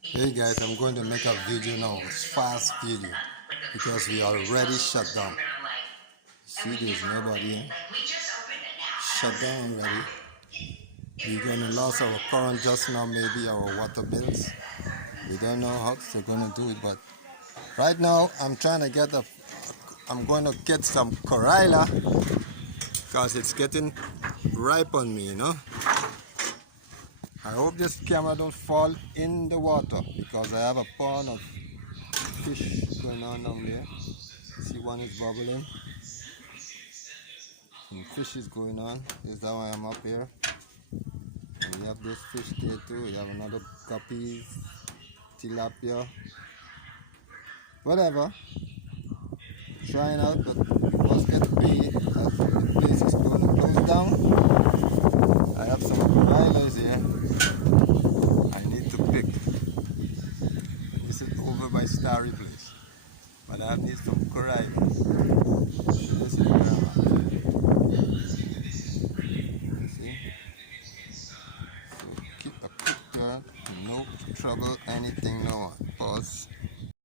Hey guys, I'm going to make a video now, a fast video, because we are already shut down. See, there's nobody here. Shut down already. We're going to lose our current just now, maybe our water bills. We don't know how they're going to do it, but right now I'm trying to I'm going to get some Corilla, because it's getting ripe on me, you know. I hope this camera don't fall in the water, because I have a pond of fish going on down there. See, one is bubbling. Some fish is going on. This is why I'm up here. And we have this fish there too. We have another guppies, tilapia, whatever. Trying out, but we must get paid. The place is going to close down. I have some corallas here. I need to pick. This is over by Starry Place, but I need some corallas. So this is where I'm at. You see? So keep a picture, no trouble, anything, no one. Pause.